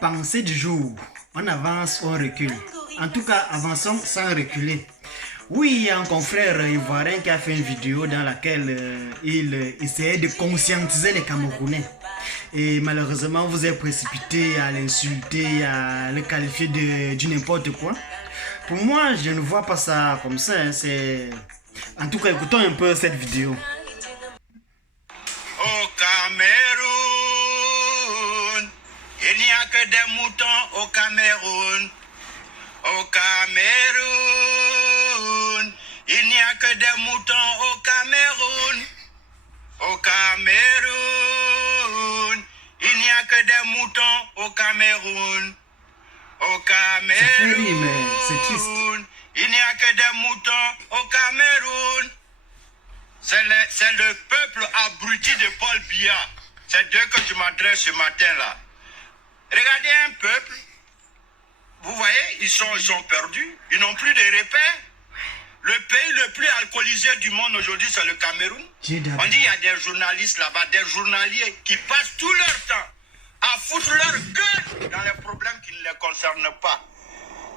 Pensée du jour. On avance, on recule. En tout cas, avançons sans reculer. Oui, il y a un confrère ivoirien qui a fait une vidéo dans laquelle il essayait de conscientiser les Camerounais. Et malheureusement, vous êtes précipité à l'insulter, à le qualifier du n'importe quoi. Pour moi, je ne vois pas ça comme ça. En tout cas, écoutons un peu cette vidéo. Au Cameroun, il n'y a que des moutons au Cameroun. Au Cameroun, il n'y a que des moutons au Cameroun. Au Cameroun, il n'y a que des moutons au Cameroun. Au Cameroun, il n'y a que des moutons au Cameroun. C'est le peuple abruti de Paul Biya. C'est d'eux que je m'adresse ce matin-là. Regardez un peuple. Vous voyez, ils sont perdus. Ils n'ont plus de repères. Le pays le plus alcoolisé du monde aujourd'hui, c'est le Cameroun. On dit qu'il y a des journalistes là-bas, des journaliers qui passent tout leur temps à foutre leur gueule dans les problèmes qui ne les concernent pas.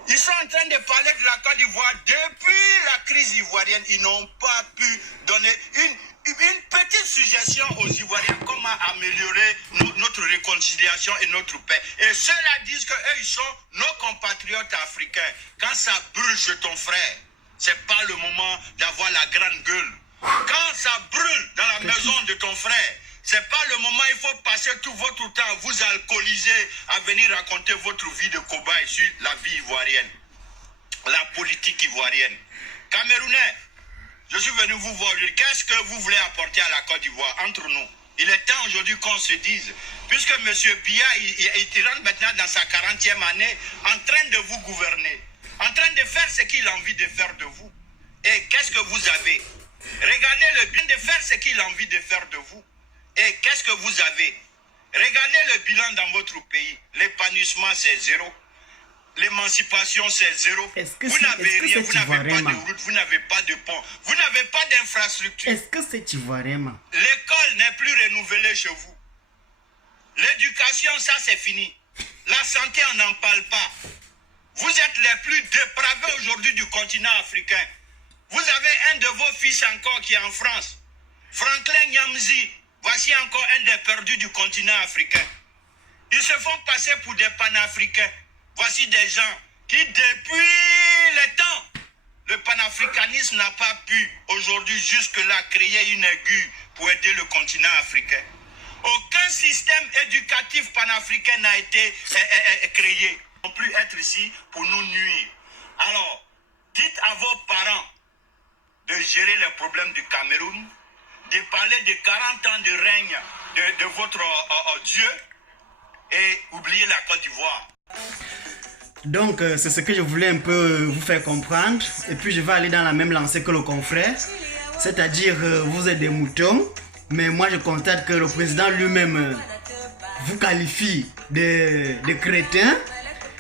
Ils sont en train de parler de la Côte d'Ivoire. Depuis la crise ivoirienne, ils n'ont pas pu donner une petite suggestion aux Ivoiriens comment améliorer notre réconciliation et notre paix. Et ceux-là disent qu'eux, ils sont nos compatriotes africains. Quand ça brûle chez ton frère, c'est pas le moment d'avoir la grande gueule. Quand ça brûle dans la maison de ton frère, c'est pas le moment, il faut passer tout votre temps à vous alcooliser, à venir raconter votre vie de cobaye sur la vie ivoirienne, la politique ivoirienne. Camerounais, je suis venu vous voir. Qu'est-ce que vous voulez apporter à la Côte d'Ivoire entre nous? Il est temps aujourd'hui qu'on se dise, puisque M. Biya, il rentre maintenant dans sa 40e année, en train de vous gouverner, en train de faire ce qu'il a envie de faire de vous. Et qu'est-ce que vous avez? Regardez le bien de faire ce qu'il a envie de faire de vous. Et qu'est-ce que vous avez? Regardez le bilan dans votre pays. L'épanouissement, c'est zéro. L'émancipation, c'est zéro. Vous n'avez rien, vous n'avez pas de route, vous n'avez pas de pont, vous n'avez pas d'infrastructure. Est-ce que c'est ivoirien? L'école n'est plus renouvelée chez vous. L'éducation, ça c'est fini. La santé, on n'en parle pas. Vous êtes les plus dépravés aujourd'hui du continent africain. Vous avez un de vos fils encore qui est en France. Franklin Nyamzi. Voici encore un des perdus du continent africain. Ils se font passer pour des panafricains. Voici des gens qui, depuis les temps, le panafricanisme n'a pas pu, aujourd'hui, jusque-là, créer une aiguille pour aider le continent africain. Aucun système éducatif panafricain n'a été créé. Ils ne vont plus être ici pour nous nuire. Alors, dites à vos parents de gérer les problèmes du Cameroun, de parler de 40 ans de règne de votre Dieu et oubliez la Côte d'Ivoire. Donc, c'est ce que je voulais un peu vous faire comprendre. Et puis, je vais aller dans la même lancée que le confrère. C'est-à-dire, vous êtes des moutons. Mais moi, je constate que le président lui-même vous qualifie de crétin.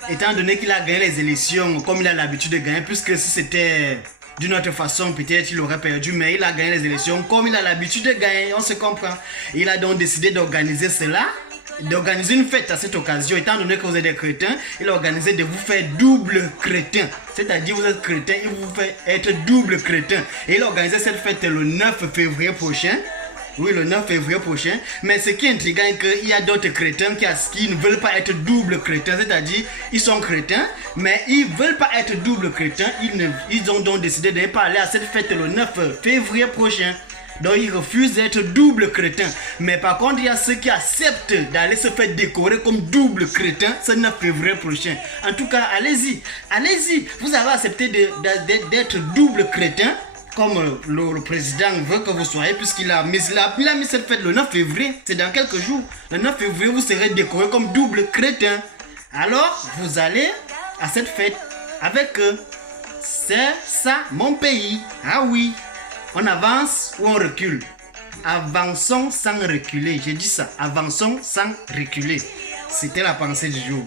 Étant donné qu'il a gagné les élections comme il a l'habitude de gagner. Puisque si c'était d'une autre façon, peut-être il aurait perdu. Mais il a gagné les élections comme il a l'habitude de gagner. On se comprend. Il a donc décidé d'organiser cela. D'organiser une fête à cette occasion, étant donné que vous êtes des crétins, il a organisé de vous faire double crétin. C'est-à-dire vous êtes crétin, il vous fait être double crétin. Et il a organisé cette fête le 9 février prochain. Oui, le 9 février prochain. Mais ce qui est intriguant, c'est qu'il y a d'autres crétins qui ne veulent pas être double crétins. C'est-à-dire, ils sont crétins, mais ils ne veulent pas être double crétins. Ils ont donc décidé de ne pas aller à cette fête le 9 février prochain. Donc ils refusent d'être double crétin. Mais par contre, il y a ceux qui acceptent d'aller se faire décorer comme double crétin ce 9 février prochain. En tout cas, allez-y. Allez-y. Vous avez accepté d'être double crétin comme le président veut que vous soyez, puisqu'il a mis cette fête le 9 février. C'est dans quelques jours. Le 9 février, vous serez décoré comme double crétin. Alors, vous allez à cette fête avec eux. C'est ça mon pays. Ah oui. On avance ou on recule? Avançons sans reculer. J'ai dit ça. Avançons sans reculer. C'était la pensée du jour.